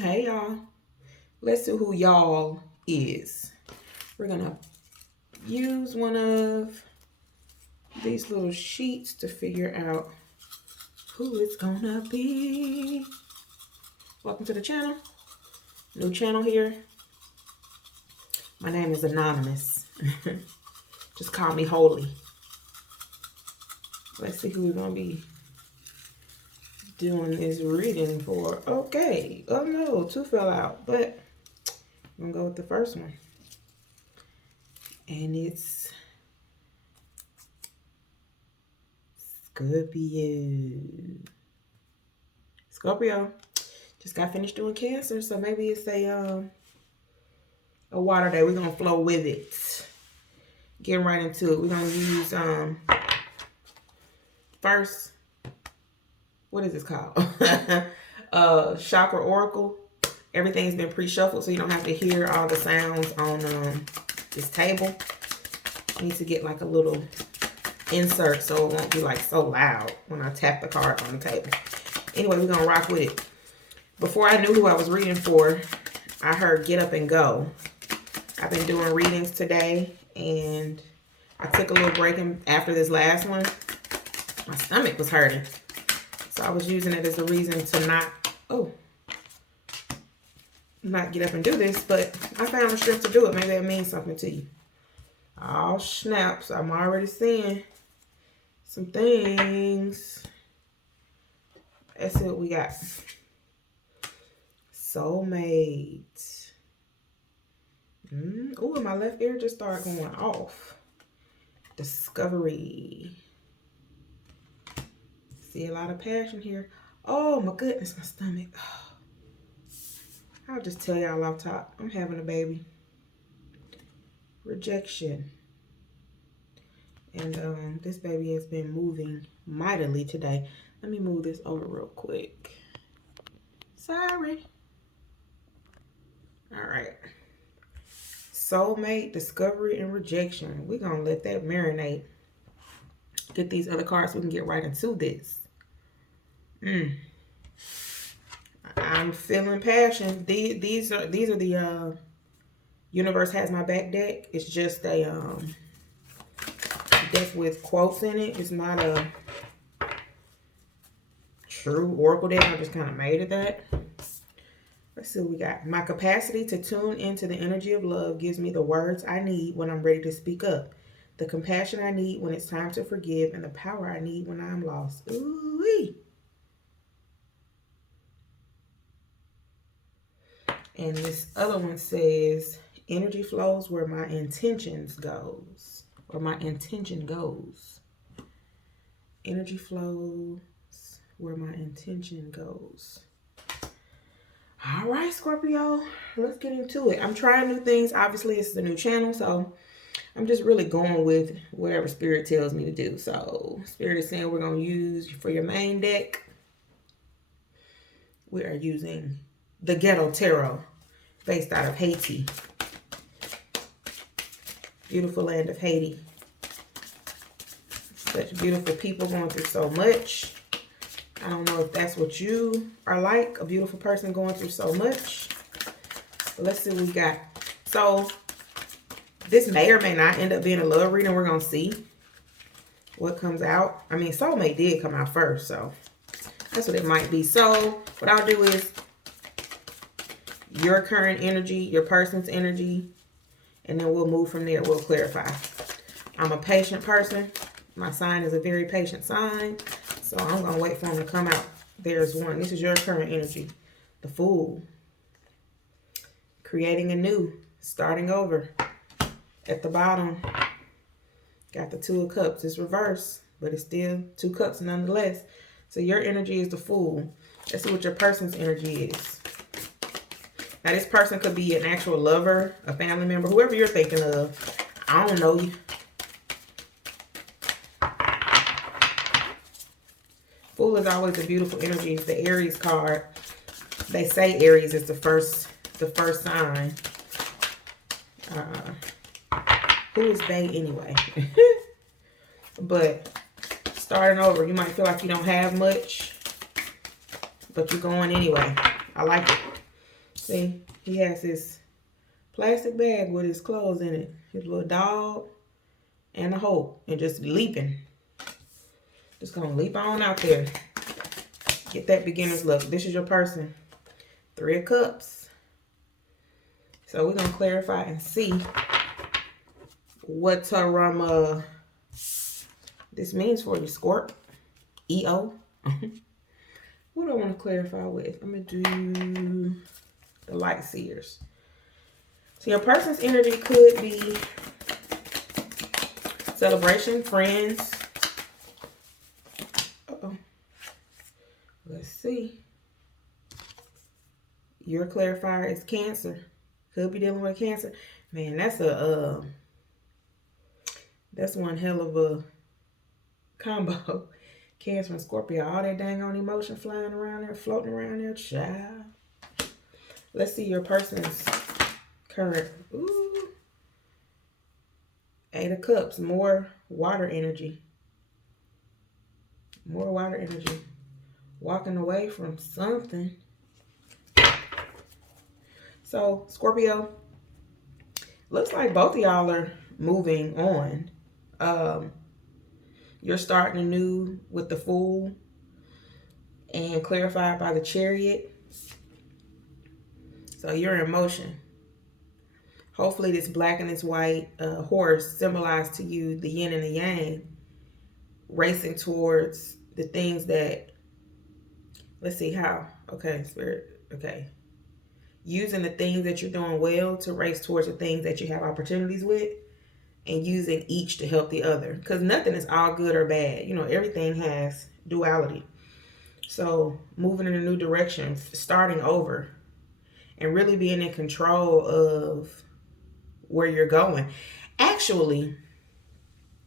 Hey y'all. Let's see who y'all is. We're gonna use one of these little sheets to figure out who it's gonna be. Welcome to the channel. New channel here. My name is Anonymous. Just call me Holy. Let's see who we're gonna be doing this reading for. Okay. Oh no, two fell out, but I'm gonna go with the first one. And it's Scorpio. Scorpio. Just got finished doing Cancer, so maybe it's a water day. We're gonna flow with it. Getting right into it. We're gonna use first, what is this called? Chakra Oracle. Everything's been pre-shuffled, so you don't have to hear all the sounds on this table. I need to get like a little insert so it won't be like so loud when I tap the cards on the table. Anyway, we're gonna rock with it. Before I knew who I was reading for, I heard Get Up and Go. I've been doing readings today, and I took a little break after this last one. My stomach was hurting, so I was using it as a reason to not get up and do this, but I found the strength to do it. Maybe that means something to you. Oh, snaps. I'm already seeing some things. Let's see what we got. Soulmate. Oh, my left ear just started going off. Discovery. See a lot of passion here. Oh, my goodness, my stomach. Oh. I'll just tell y'all off top. I'm having a baby. Rejection. And this baby has been moving mightily today. Let me move this over real quick. Sorry. All right. Soulmate, discovery, and rejection. We're going to let that marinate. Get these other cards so we can get right into this. I'm feeling passion. These are the Universe Has My Back deck. It's just a deck with quotes in it. It's not a true oracle deck. I just kind of made it that. Let's see what we got. My capacity to tune into the energy of love gives me the words I need when I'm ready to speak up, the compassion I need when it's time to forgive, and the power I need when I'm lost. Ooh-wee. And this other one says, energy flows where my intentions goes, or my intention goes. Energy flows where my intention goes. All right, Scorpio, let's get into it. I'm trying new things. Obviously, it's the new channel, so I'm just really going with whatever Spirit tells me to do. So Spirit is saying we're going to use, for your main deck, we are using the Ghetto Tarot, based out of Haiti. Beautiful land of Haiti. Such beautiful people going through so much. I don't know if that's what you are like, a beautiful person going through so much. But let's see what we got. So this may or may not end up being a love reading. We're going to see what comes out. I mean, soulmate did come out first, so that's what it might be. So what I'll do is your current energy, your person's energy, and then we'll move from there. We'll clarify. I'm a patient person. My sign is a very patient sign. So I'm going to wait for them to come out. There's one. This is your current energy. The Fool. Creating anew. Starting over. At the bottom, got the Two of Cups. It's reversed, but it's still Two Cups nonetheless. So your energy is the Fool. Let's see what your person's energy is. Now, this person could be an actual lover, a family member, whoever you're thinking of. I don't know you. Fool is always a beautiful energy. It's the Aries card. They say Aries is the first sign. Who is they anyway? But starting over, you might feel like you don't have much, but you're going anyway. I like it. See, he has this plastic bag with his clothes in it. His little dog and a hope. And just leaping. Just gonna leap on out there. Get that beginner's luck. This is your person. 3 of Cups. So we're gonna clarify and see what this means for you, Scorp. EO. What do I want to clarify with? I'm gonna do the light seers. So your person's energy could be celebration, friends. Uh-oh. Let's see. Your clarifier is Cancer. Could be dealing with Cancer. Man, that's one hell of a combo. Cancer and Scorpio. All that dang on emotion flying around there, floating around there. Child. Let's see your person's current. Ooh. 8 of Cups. More water energy. More water energy. Walking away from something. So, Scorpio, looks like both of y'all are moving on. You're starting anew with the Fool and clarified by the Chariot. So you're in motion. Hopefully this black and this white horse symbolize to you the yin and the yang, racing towards the things that, let's see how. Okay, Spirit, okay. Using the things that you're doing well to race towards the things that you have opportunities with, and using each to help the other. Because nothing is all good or bad. You know, everything has duality. So moving in a new direction, starting over, and really being in control of where you're going. Actually,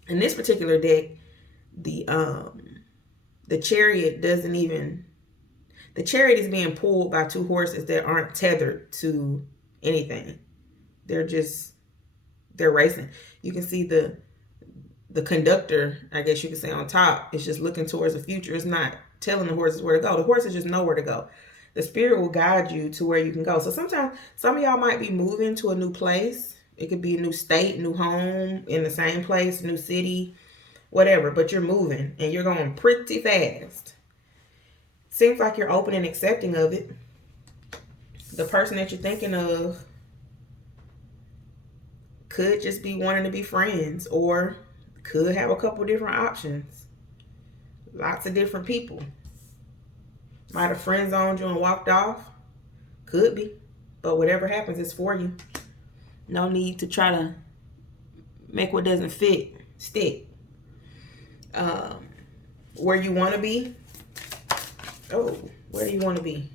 in this particular deck, the Chariot doesn't even... The Chariot is being pulled by 2 horses that aren't tethered to anything. They're racing. You can see the conductor, I guess you could say, on top. It's just looking towards the future. It's not telling the horses where to go. The horses just know where to go. The Spirit will guide you to where you can go. So sometimes some of y'all might be moving to a new place. It could be a new state, new home, in the same place, new city, whatever. But you're moving and you're going pretty fast. Seems like you're open and accepting of it. The person that you're thinking of could just be wanting to be friends, or could have a couple different options. Lots of different people. Might have friend zoned you and walked off. Could be. But whatever happens is for you. No need to try to make what doesn't fit stick. Where you want to be. Oh, where do you want to be?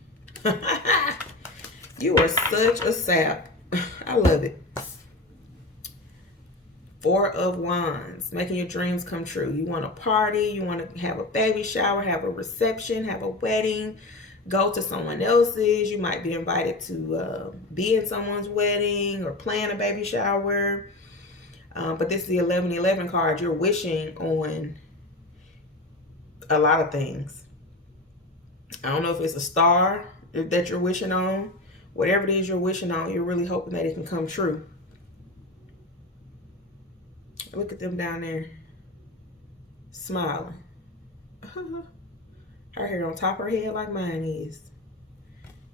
You are such a sap. I love it. 4 of Wands, making your dreams come true. You want to party, you want to have a baby shower, have a reception, have a wedding, go to someone else's. You might be invited to be in someone's wedding or plan a baby shower. But this is the 1111 card. You're wishing on a lot of things. I don't know if it's a star that you're wishing on. Whatever it is you're wishing on, you're really hoping that it can come true. Look at them down there smiling. Her hair on top of her head like mine is.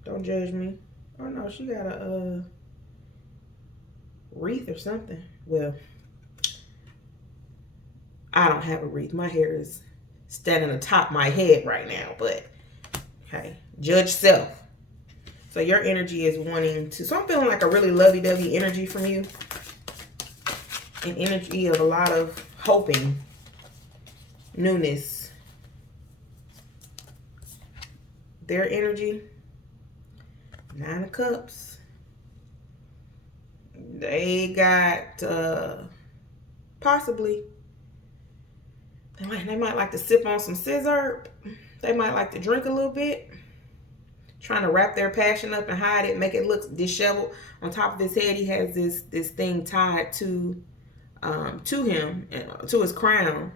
Don't judge me. Oh no, she got a wreath or something. Well, I don't have a wreath. My hair is standing atop my head right now, but okay, judge self. So your energy is wanting to, so I'm feeling like a really lovey-dovey energy from you. An energy of a lot of hoping, newness. Their energy, 9 of Cups. They got possibly, they might like to sip on some scissor. They might like to drink a little bit. Trying to wrap their passion up and hide it, make it look disheveled. On top of his head, he has this thing tied to him, to his crown.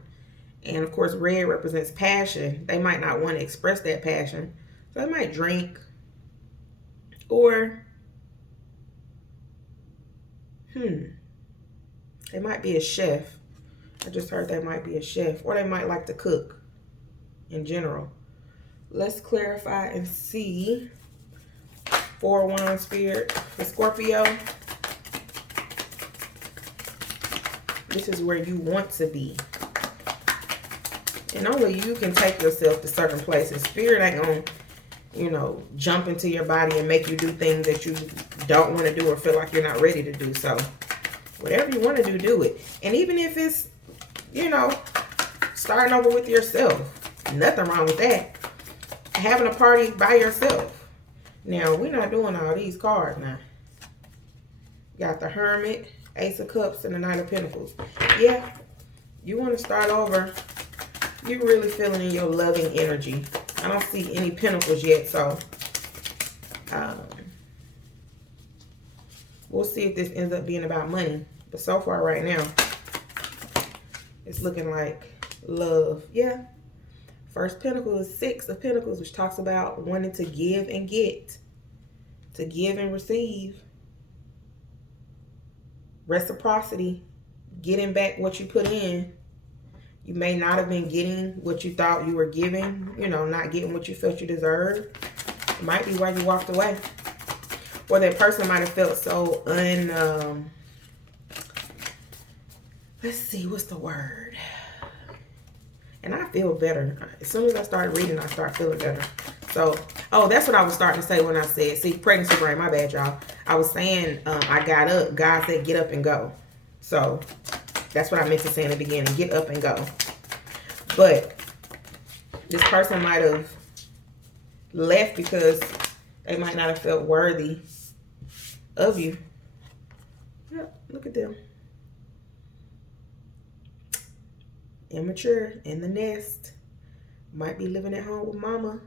And of course, red represents passion. They might not want to express that passion. So they might drink Or, they might be a chef. I just heard they might be a chef. Or they might like to cook in general. Let's clarify and see. 4 of Wands Spirit for Scorpio. This is where you want to be. And only you can take yourself to certain places. Spirit ain't gonna, you know, jump into your body and make you do things that you don't want to do or feel like you're not ready to do. So whatever you want to do, do it. And even if it's, you know, starting over with yourself, nothing wrong with that. Having a party by yourself. Now, we're not doing all these cards now. Got the Hermit, Ace of Cups, and the Knight of Pentacles. Yeah, you want to start over. You're really feeling in your loving energy. I don't see any pentacles yet, so we'll see if this ends up being about money. But so far right now, it's looking like love. Yeah. First pentacle is 6 of Pentacles, which talks about wanting to give and get. To give and receive. Reciprocity. Getting back what you put in. You may not have been getting what you thought you were giving. You know, not getting what you felt you deserved. It might be why you walked away. Or that person might have felt so let's see, what's the word? And I feel better. As soon as I started reading, I start feeling better. So, oh, that's what I was starting to say when I said, see, pregnancy brain, my bad, y'all. I was saying I got up. God said, get up and go. So, that's what I meant to say in the beginning. Get up and go. But this person might have left because they might not have felt worthy of you. Yep, look at them. Immature, in the nest. Might be living at home with mama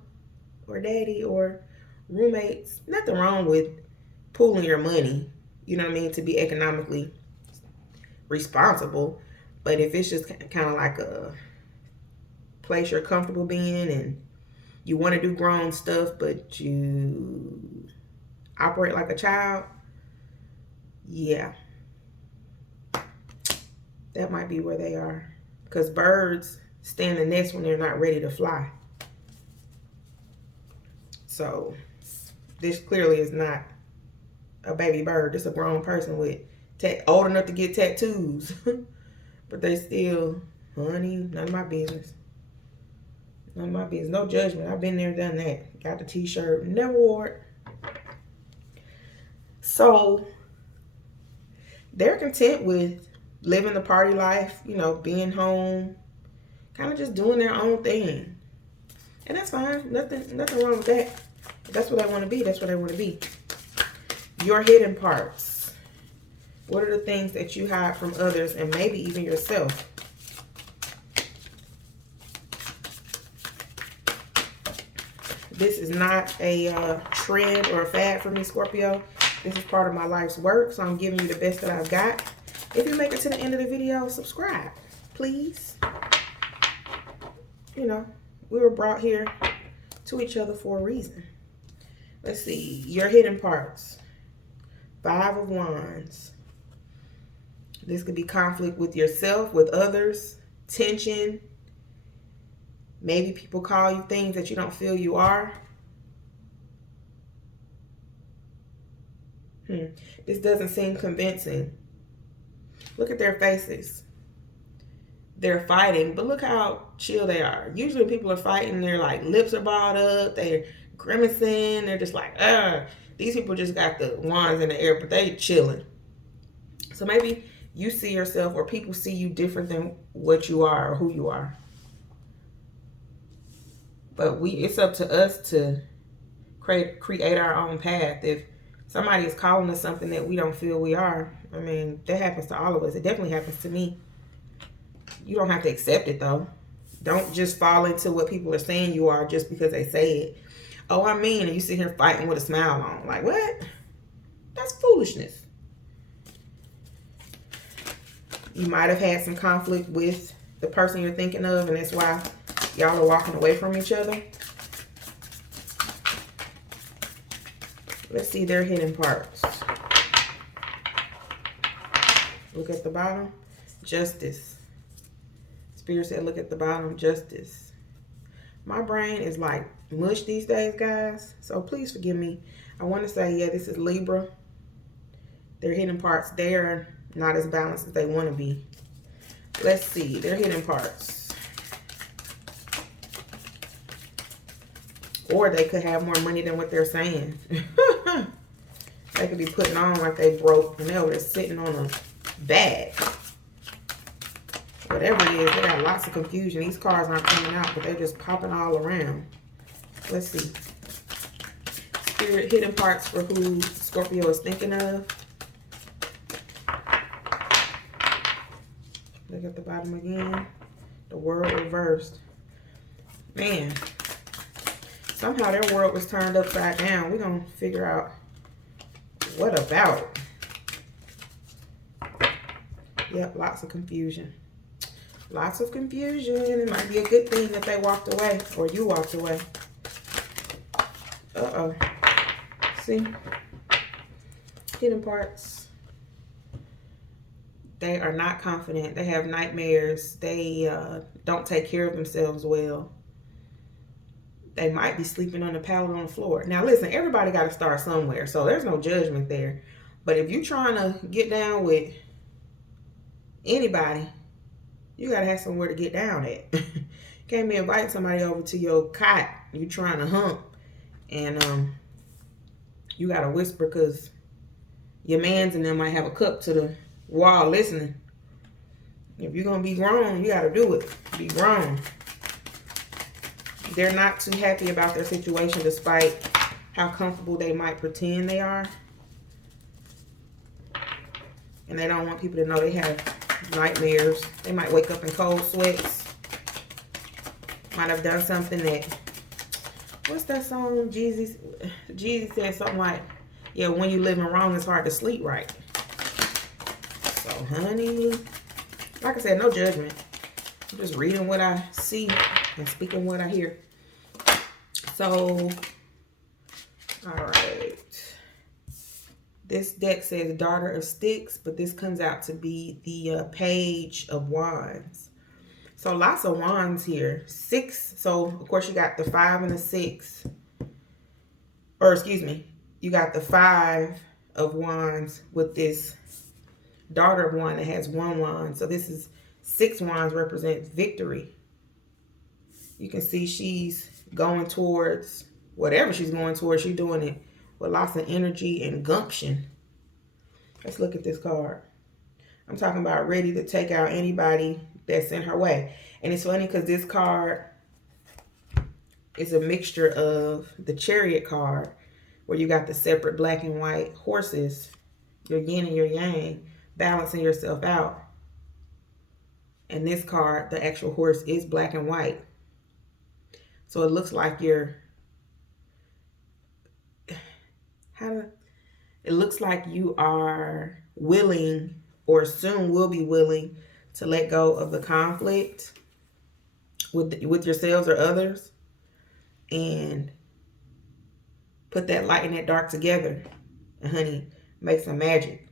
or daddy or roommates. Nothing wrong with pooling your money, you know what I mean, to be economically responsible. But if it's just kind of like a place you're comfortable being and you want to do grown stuff, but you operate like a child, yeah, that might be where they are. Because birds stay in the nest when they're not ready to fly. So this clearly is not a baby bird. It's a grown person with old enough to get tattoos. But they still, honey, none of my business. None of my business. No judgment. I've been there, done that. Got the t-shirt. Never wore it. So they're content with living the party life, you know, being home, kind of just doing their own thing. And that's fine. Nothing wrong with that. If that's what they want to be, that's what they want to be. Your hidden parts. What are the things that you hide from others and maybe even yourself? This is not a trend or a fad for me, Scorpio. This is part of my life's work, so I'm giving you the best that I've got. If you make it to the end of the video, subscribe, please. You know, we were brought here to each other for a reason. Let's see, your hidden parts. 5 of Wands. This could be conflict with yourself, with others, tension. Maybe people call you things that you don't feel you are. This doesn't seem convincing. Look at their faces. They're fighting, but look how chill they are. Usually when people are fighting, their like lips are balled up, they're grimacing, they're just like, these people just got the wands in the air, but they chilling. So maybe you see yourself or people see you different than what you are or who you are. But it's up to us to create our own path. If somebody is calling us something that we don't feel we are, I mean, that happens to all of us. It definitely happens to me. You don't have to accept it, though. Don't just fall into what people are saying you are just because they say it. Oh, I mean, and you sit here fighting with a smile on. Like, what? That's foolishness. You might have had some conflict with the person you're thinking of, and that's why y'all are walking away from each other. Let's see their hidden parts. Look at the bottom. Justice. Spirit said, look at the bottom. Justice. My brain is like mush these days, guys. So please forgive me. I want to say, yeah, this is Libra. Their hidden parts, they're not as balanced as they want to be. Let's see. Their hidden parts. Or they could have more money than what they're saying. They could be putting on like they broke and they're just sitting on a bag. Whatever it is, they got lots of confusion. These cards aren't coming out, but they're just popping all around. Let's see. Spirit hidden parts for who Scorpio is thinking of. Look at the bottom again. The world reversed. Man. Somehow their world was turned upside down. We're going to figure out what about. Yep, lots of confusion. Lots of confusion. It might be a good thing that they walked away or you walked away. Uh-oh. See? Hidden parts. They are not confident. They have nightmares. They don't take care of themselves well. They might be sleeping on the pallet on the floor. Now, listen, everybody got to start somewhere. So there's no judgment there. But if you're trying to get down with anybody, you got to have somewhere to get down at. Can't be inviting somebody over to your cot. You trying to hump. And you got to whisper because your mans and them might have a cup to the wall listening. If you're going to be grown, you got to do it. Be grown. They're not too happy about their situation despite how comfortable they might pretend they are. And they don't want people to know they have nightmares. They might wake up in cold sweats. Might have done something that, what's that song? Jeezy said something like, yeah, when you living wrong, it's hard to sleep right. So, honey, like I said, no judgment. I'm just reading what I see and speaking what I hear. So, all right. This deck says Daughter of Sticks, but this comes out to be the Page of Wands. So lots of wands here. 6. So, of course, you got the 5 and the 6. Or, excuse me. You got the 5 of Wands with this Daughter of Wand that has 1 wand. So this is 6 wands represents victory. You can see she's going towards whatever she's going towards. She's doing it with lots of energy and gumption. Let's look at this card. I'm talking about ready to take out anybody that's in her way. And it's funny because this card is a mixture of the Chariot card, where you got the separate black and white horses, your yin and your yang, balancing yourself out. And this card, the actual horse, is black and white. So it looks like you're, it looks like you are willing, or soon will be willing, to let go of the conflict with yourselves or others and put that light and that dark together. And honey, make some magic.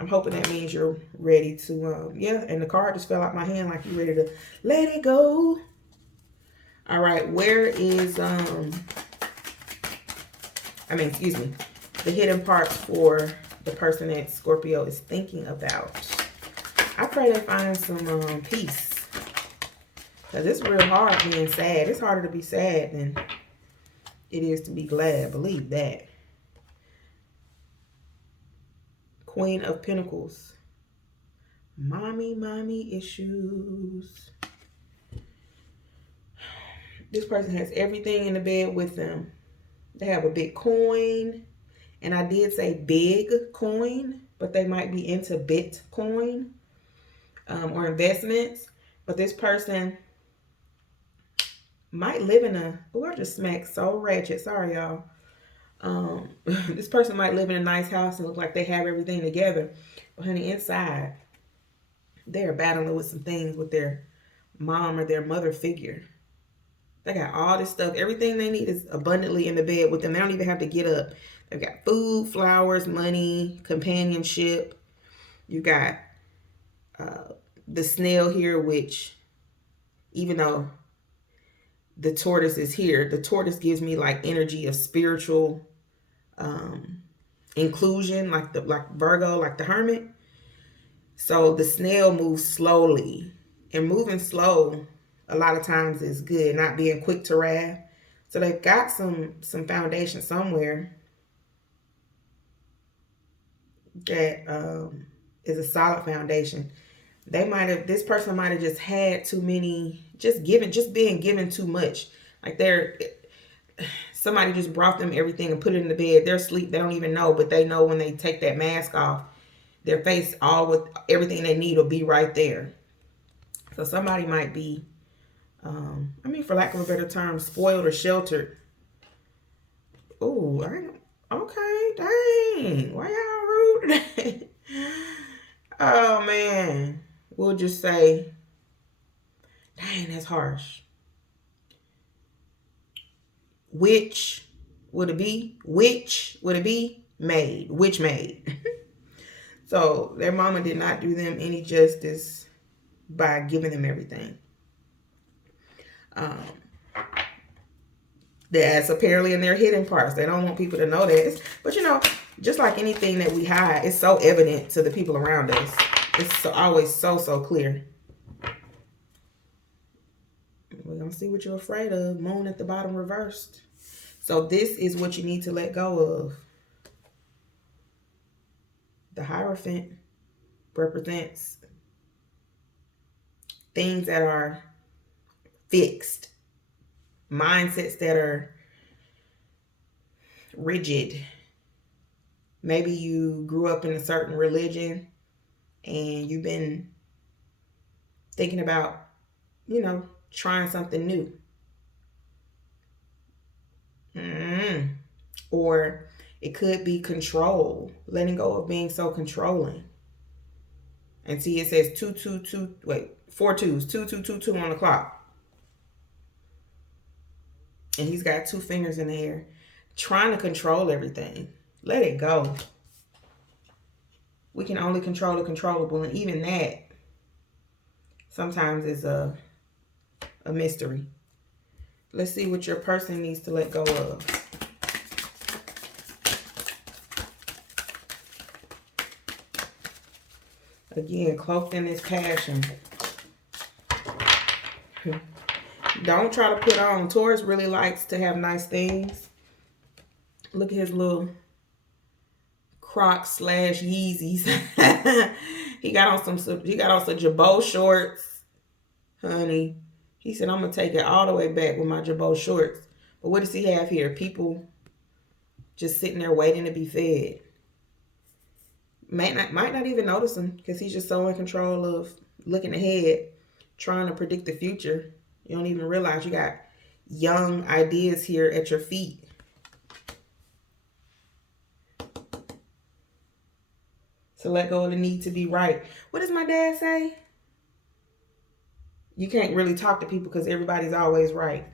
I'm hoping that means you're ready to, yeah, and the card just fell out my hand like you're ready to let it go. All right, where is, excuse me, the hidden parts for the person that Scorpio is thinking about? I pray they find some peace. Because it's real hard being sad. It's harder to be sad than it is to be glad. Believe that. Queen of Pentacles. Mommy issues. This person has everything in the bed with them. They have a big coin. And I did say big coin, but they might be into Bitcoin or investments. But this person might live in a, oh, I just smacked so ratchet. Sorry, y'all. This person might live in a nice house and look like they have everything together. But honey, inside, they're battling with some things with their mom or their mother figure. They got all this stuff. Everything they need is abundantly in the bed with them. They don't even have to get up. They've got food, flowers, money, companionship. You got the snail here, which even though the tortoise is here, the tortoise gives me like energy of spiritual inclusion, like Virgo, like the hermit. So the snail moves slowly, and moving slow a lot of times is good, not being quick to wrath. So they've got some foundation somewhere that is a solid foundation. This person might have just had too many, just being given too much. Like somebody just brought them everything and put it in the bed. They're asleep, they don't even know, but they know when they take that mask off, their face all with everything they need will be right there. So somebody might be, for lack of a better term, spoiled or sheltered. Ooh, okay, dang. Why y'all rude today? Oh, man. We'll just say, dang, that's harsh. Which would it be? Maid. Witch maid. So their mama did not do them any justice by giving them everything. That's apparently in their hidden parts. They don't want people to know that. But just like anything that we hide, it's so evident to the people around us. It's always so clear. We're going to see what you're afraid of. Moon at the bottom reversed. So this is what you need to let go of. The Hierophant represents things that are fixed. Mindsets that are rigid. Maybe you grew up in a certain religion and you've been thinking about, trying something new. Or it could be control, letting go of being so controlling. And see, it says 4 twos, 2222 on the clock. And he's got 2 fingers in the air, trying to control everything. Let it go. We can only control the controllable, and even that sometimes is a mystery. Let's see what your person needs to let go of. Again, cloaked in this passion. Don't try to put on. Taurus really likes to have nice things. Look at his little Crocs / Yeezys. He got on some Jabot shorts, honey. He said, I'm gonna take it all the way back with my Jabot shorts. But what does he have here? People just sitting there waiting to be fed. Might not even notice him because he's just so in control of looking ahead, trying to predict the future. You don't even realize you got young ideas here at your feet. So let go of the need to be right. What does my dad say? You can't really talk to people because everybody's always right.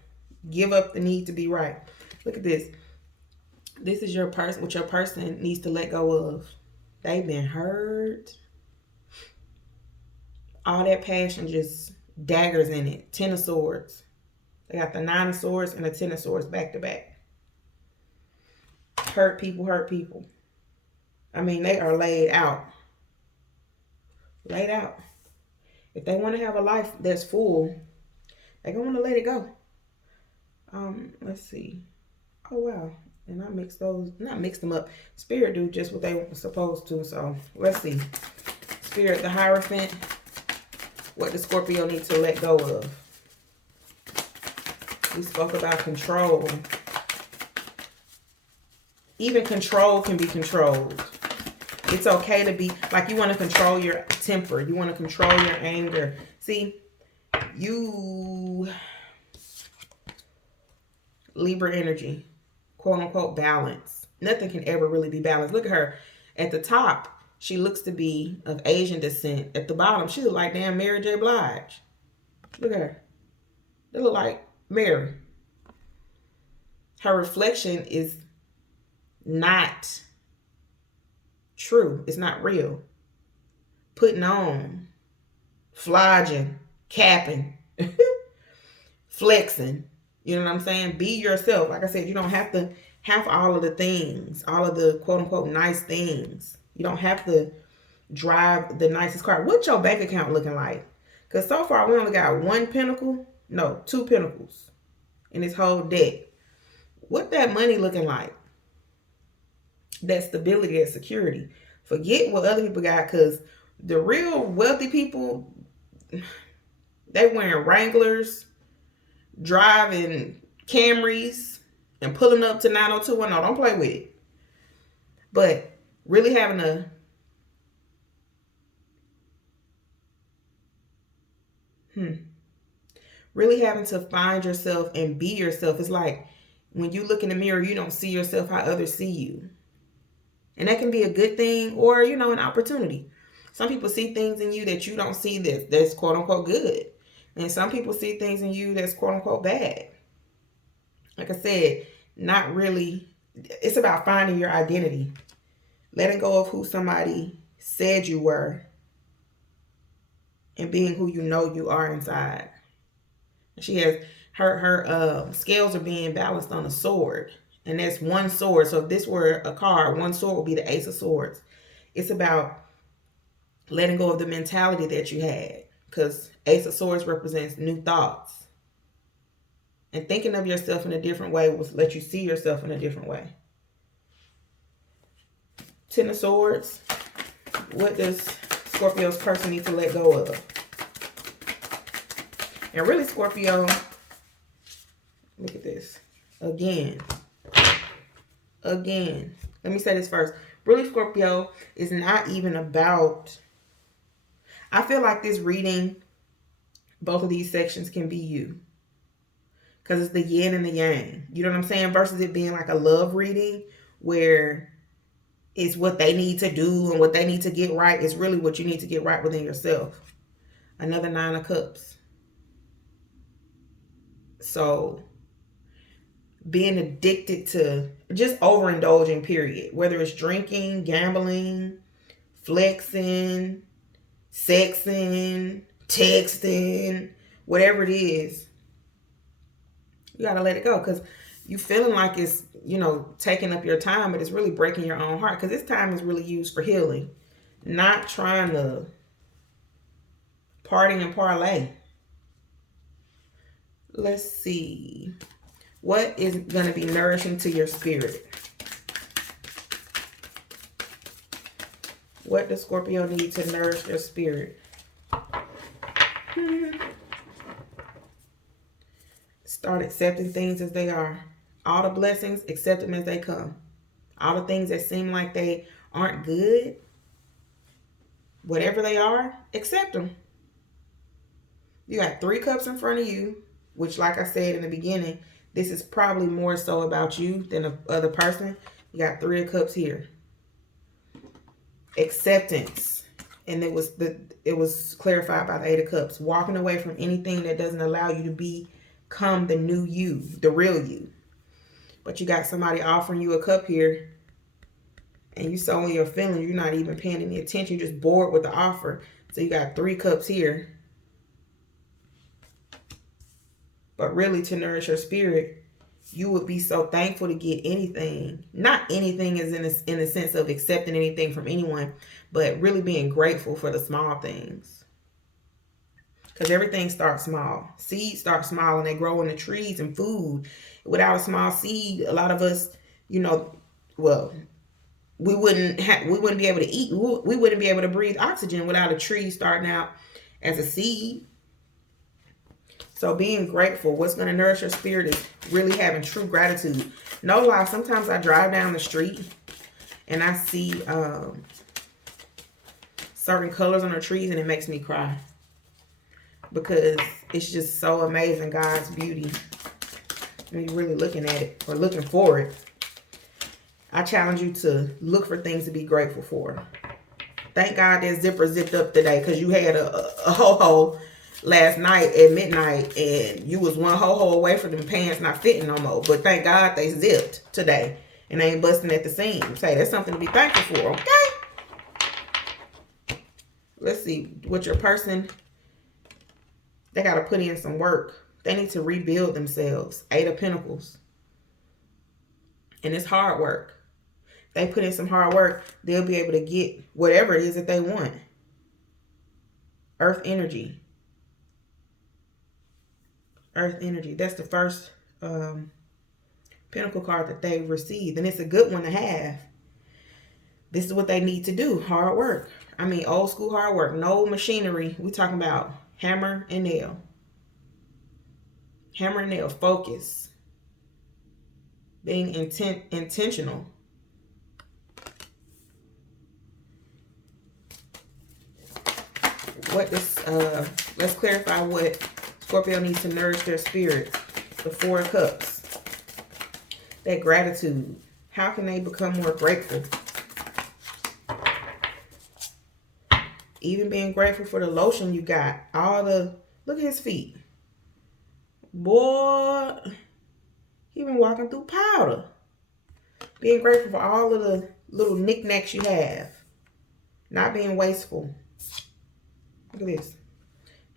Give up the need to be right. Look at this. This is your person, what your person needs to let go of. They've been hurt. All that passion, just daggers in it. 10 of Swords. They got the 9 of Swords and the 10 of Swords back to back. Hurt people, hurt people. They are laid out. Laid out. If they want to have a life that's full, they're going to want to let it go. Let's see. Oh, wow. And I mixed them up. Spirit do just what they were supposed to. So let's see. Spirit, the Hierophant. What does Scorpio need to let go of? We spoke about control. Even control can be controlled. It's okay to be, like, you want to control your temper. You want to control your anger. See, Libra energy, quote unquote balance. Nothing can ever really be balanced. Look at her. At the top, she looks to be of Asian descent. At the bottom, she looks like damn Mary J. Blige. Look at her. They look like Mary. her reflection is not true. It's not real. Putting on, flogging, capping, flexing. You know what I'm saying? Be yourself. Like I said, you don't have to have all of the things, all of the quote unquote nice things. You don't have to drive the nicest car. What's your bank account looking like? Because so far we only got one pentacle. No, two pentacles in this whole deck. What that money looking like? That stability, that security. Forget what other people got, because the real wealthy people, they wearing Wranglers, driving Camrys, and pulling up to 90210. No, don't play with it. But really having a really having to find yourself and be yourself. It's like when you look in the mirror, you don't see yourself how others see you. And that can be a good thing or, you know, an opportunity. Some people see things in you that you don't see that's quote unquote good. And some people see things in you that's quote unquote bad. Like I said, not really. It's about finding your identity. Letting go of who somebody said you were and being who you know you are inside. She has her scales are being balanced on a sword. And that's one sword. So if this were a card, one sword would be the Ace of Swords. It's about letting go of the mentality that you had. Because Ace of Swords represents new thoughts. And thinking of yourself in a different way will let you see yourself in a different way. Ten of Swords. What does Scorpio's person need to let go of? And really, Scorpio, look at this. Again. Let me say this first. Really, Scorpio is not even about... I feel like this reading, both of these sections can be you. Because it's the yin and the yang. You know what I'm saying? Versus it being like a love reading where it's what they need to do and what they need to get right. It's really what you need to get right within yourself. Another 9 of Cups. So being addicted to just overindulging, period. Whether it's drinking, gambling, flexing, sexing, texting, whatever it is, you got to let it go, because you feeling like it's, you know, taking up your time, but it's really breaking your own heart, because this time is really used for healing, not trying to party and parlay. Let's see. What is going to be nourishing to your spirit? What does Scorpio need to nourish their spirit? Start accepting things as they are. All the blessings, accept them as they come. All the things that seem like they aren't good, whatever they are, accept them. You got 3 cups in front of you, which, like I said in the beginning, this is probably more so about you than the other person. You got 3 of Cups here. Acceptance. And it was clarified by the 8 of Cups. Walking away from anything that doesn't allow you to become the new you, the real you. But you got somebody offering you a cup here, and you so in your feelings, you're not even paying any attention. You're just bored with the offer. So you got 3 cups here. But really, to nourish your spirit, you would be so thankful to get anything. Not anything is in the sense of accepting anything from anyone, but really being grateful for the small things. Because everything starts small. Seeds start small and they grow into trees and food. Without a small seed, a lot of us, you know, well, we wouldn't be able to eat. We wouldn't be able to breathe oxygen without a tree starting out as a seed. So being grateful, what's going to nourish your spirit is really having true gratitude. No lie, sometimes I drive down the street and I see certain colors on the trees and it makes me cry. Because it's just so amazing, God's beauty. When you're really looking at it or looking for it. I challenge you to look for things to be grateful for. Thank God that zipper zipped up today because you had a ho-ho last night at midnight and you was one whole hole away from them pants not fitting no more. But thank God they zipped today and they ain't busting at the seams. Say, that's something to be thankful for, okay? Let's see what your person, they got to put in some work. They need to rebuild themselves. 8 of Pentacles. And it's hard work. They put in some hard work, they'll be able to get whatever it is that they want. Earth energy. Earth energy. That's the first Pentacle card that they received. And it's a good one to have. This is what they need to do. Hard work. I mean, old school hard work. No machinery. We talking about hammer and nail. Hammer and nail. Focus. Being intentional. What this, let's clarify what Scorpio needs to nourish their spirit. The 4 of Cups. That gratitude. How can they become more grateful? Even being grateful for the lotion you got. All the, look at his feet. Boy, he been walking through powder. Being grateful for all of the little knickknacks you have. Not being wasteful. Look at this.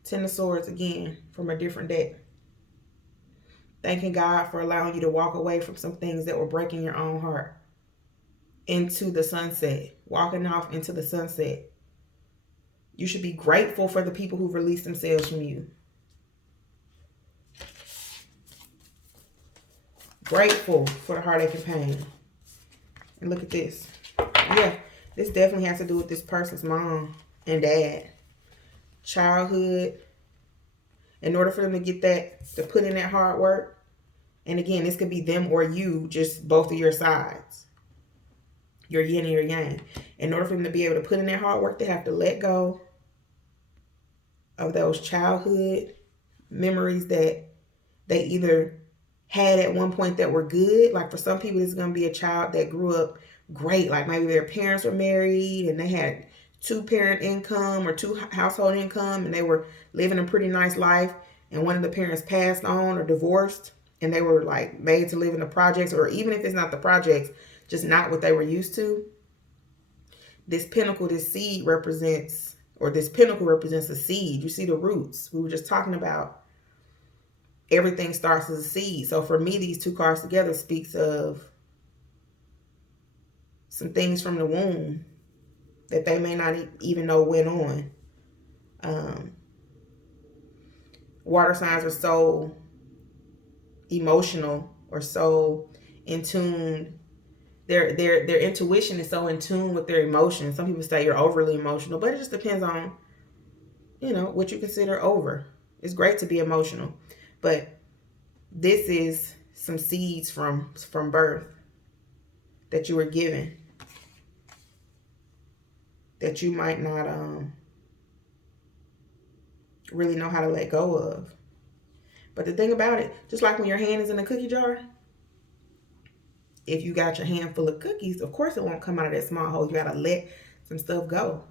10 of Swords again from a different deck. Thanking God for allowing you to walk away from some things that were breaking your own heart. Into the sunset. Walking off into the sunset. You should be grateful for the people who released themselves from you. Grateful for the heartache and pain. And look at this. Yeah, this definitely has to do with this person's mom and dad. Childhood. In order for them to get that, to put in that hard work. And again, this could be them or you, just both of your sides. Your yin and your yang. In order for them to be able to put in that hard work, they have to let go of those childhood memories that they either had at one point that were good. Like for some people, it's going to be a child that grew up great. Like maybe their parents were married and they had 2-parent income or 2 household income and they were living a pretty nice life. And one of the parents passed on or divorced and they were like made to live in the projects, or even if it's not the projects, just not what they were used to. This pentacle, this seed represents, or this pentacle represents a seed. You see the roots. We were just talking about everything starts as a seed. So for me, these 2 cards together speaks of some things from the womb that they may not even know went on. Water signs are so emotional or so in tune. Their intuition is so in tune with their emotions. Some people say you're overly emotional, but it just depends on, you know, what you consider over. It's great to be emotional, but this is some seeds from birth that you were given that you might not really know how to let go of. But the thing about it, just like when your hand is in a cookie jar, if you got your hand full of cookies, of course it won't come out of that small hole. You got to let some stuff go.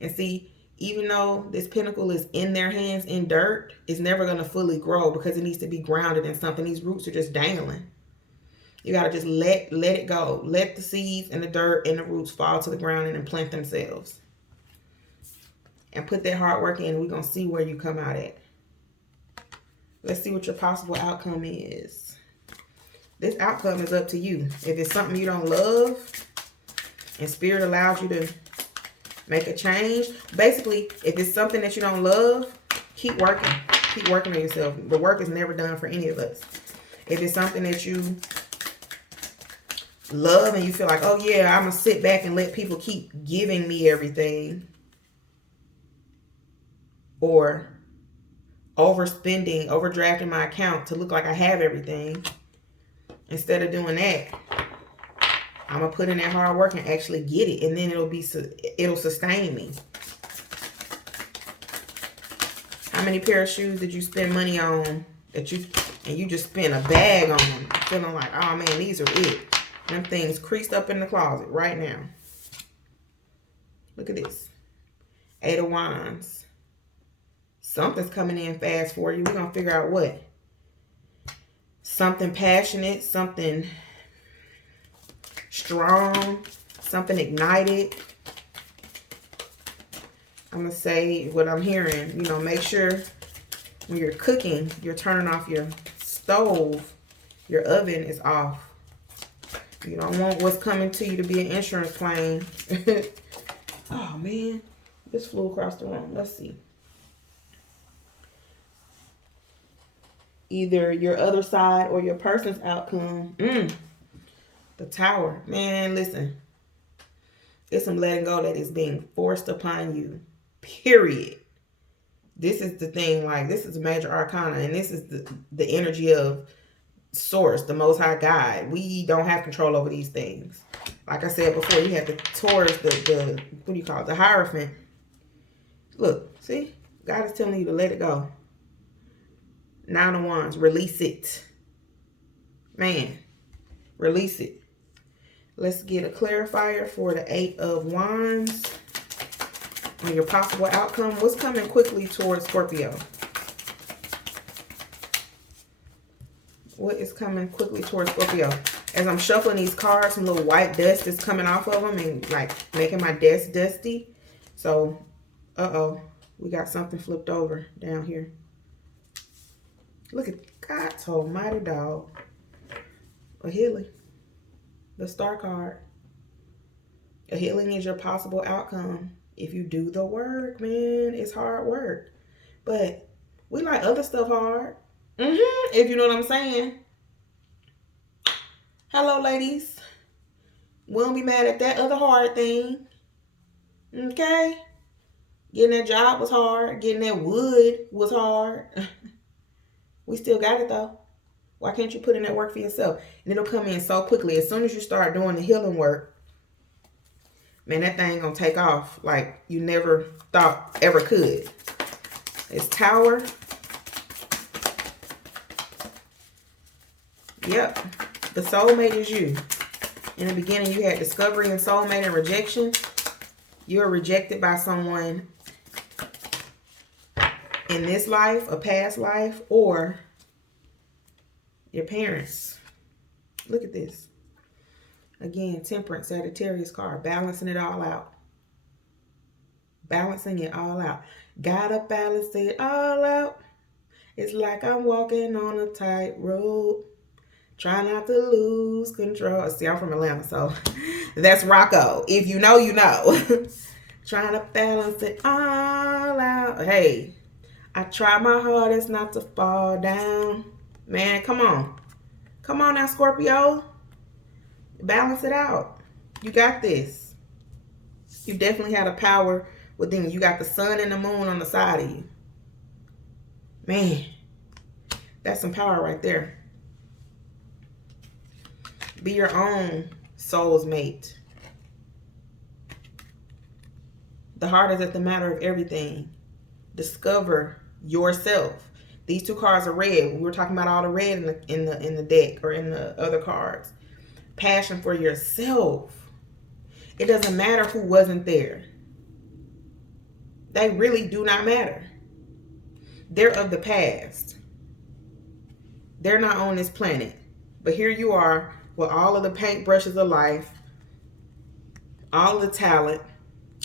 And see, even though this pentacle is in their hands in dirt, it's never going to fully grow because it needs to be grounded in something. These roots are just dangling. You got to just let it go. Let the seeds and the dirt and the roots fall to the ground and implant themselves. And put that hard work in, and we're going to see where you come out at. Let's see what your possible outcome is. This outcome is up to you. If it's something you don't love and Spirit allows you to make a change. Basically, if it's something that you don't love, keep working. Keep working on yourself. The work is never done for any of us. If it's something that you love and you feel like, oh yeah, I'm going to sit back and let people keep giving me everything. Or overspending, overdrafting my account to look like I have everything. Instead of doing that, I'm going to put in that hard work and actually get it. And then it'll sustain me. How many pair of shoes did you spend money on and you just spent a bag on them? Feeling like, oh man, these are it. Them things creased up in the closet right now. Look at this. 8 of Wands. Something's coming in fast for you. We're going to figure out what. Something passionate, something strong, something ignited. I'm going to say what I'm hearing. You know, make sure when you're cooking, you're turning off your stove. Your oven is off. You don't want what's coming to you to be an insurance claim. Oh, man. This flew across the room. Let's see. Either your other side or your person's outcome. The Tower. Man, listen. It's some letting go that is being forced upon you. Period. This is the thing. Like, this is a major arcana. And this is the energy of Source, the Most High God. We don't have control over these things. Like I said before, you have the Taurus, the what do you call it? The Hierophant. Look, see? God is telling you to let it go. 9 of Wands, release it. Man, release it. Let's get a clarifier for the 8 of Wands on your possible outcome. What's coming quickly towards Scorpio? What is coming quickly towards Scorpio? As I'm shuffling these cards, some little white dust is coming off of them and like making my desk dusty. So, we got something flipped over down here. Look at God's almighty dog. A healing. The Star card. A healing is your possible outcome. If you do the work, man, it's hard work. But we like other stuff hard. If you know what I'm saying. Hello, ladies. We don't be mad at that other hard thing. Okay? Getting that job was hard. Getting that wood was hard. We still got it, though. Why can't you put in that work for yourself? And it'll come in so quickly. As soon as you start doing the healing work, man, that thing gonna take off like you never thought ever could. It's Tower. Yep. The soulmate is you. In the beginning, you had discovery and soulmate and rejection. You're rejected by someone in this life, a past life, or your parents. Look at this. Again, Temperance, Sagittarius card. Balancing it all out. Balancing it all out. Gotta balance it all out. It's like I'm walking on a tightrope. Try not to lose control. See, I'm from Atlanta, so that's Rocco. If you know, you know. Trying to balance it all out. Hey, I try my hardest not to fall down. Man, come on. Come on now, Scorpio. Balance it out. You got this. You definitely have a power within you. You got the sun and the moon on the side of you. Man, that's some power right there. Be your own soul's mate. The heart is at the matter of everything. Discover yourself. These two cards are red. We were talking about all the red in the deck or in the other cards. Passion for yourself. It doesn't matter who wasn't there. They really do not matter. They're of the past. They're not on this planet. But here you are with all of the paintbrushes of life, all of the talent,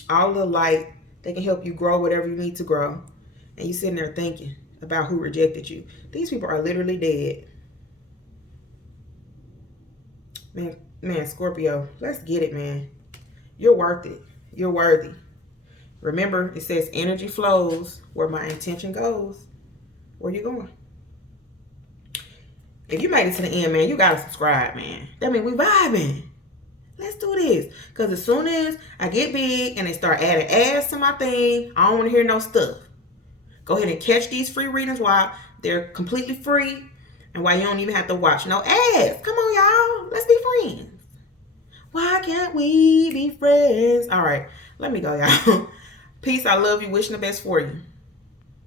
all of the light that can help you grow whatever you need to grow. And you sitting there thinking about who rejected you. These people are literally dead. Man, Scorpio, let's get it, man. You're worth it. You're worthy. Remember, it says energy flows where my intention goes. Where you going? If you made it to the end, man, you got to subscribe, man. That means we vibing. Let's do this. Because as soon as I get big and they start adding ads to my thing, I don't want to hear no stuff. Go ahead and catch these free readings while they're completely free and while you don't even have to watch no ads. Come on, y'all. Let's be friends. Why can't we be friends? All right. Let me go, y'all. Peace. I love you. Wishing the best for you.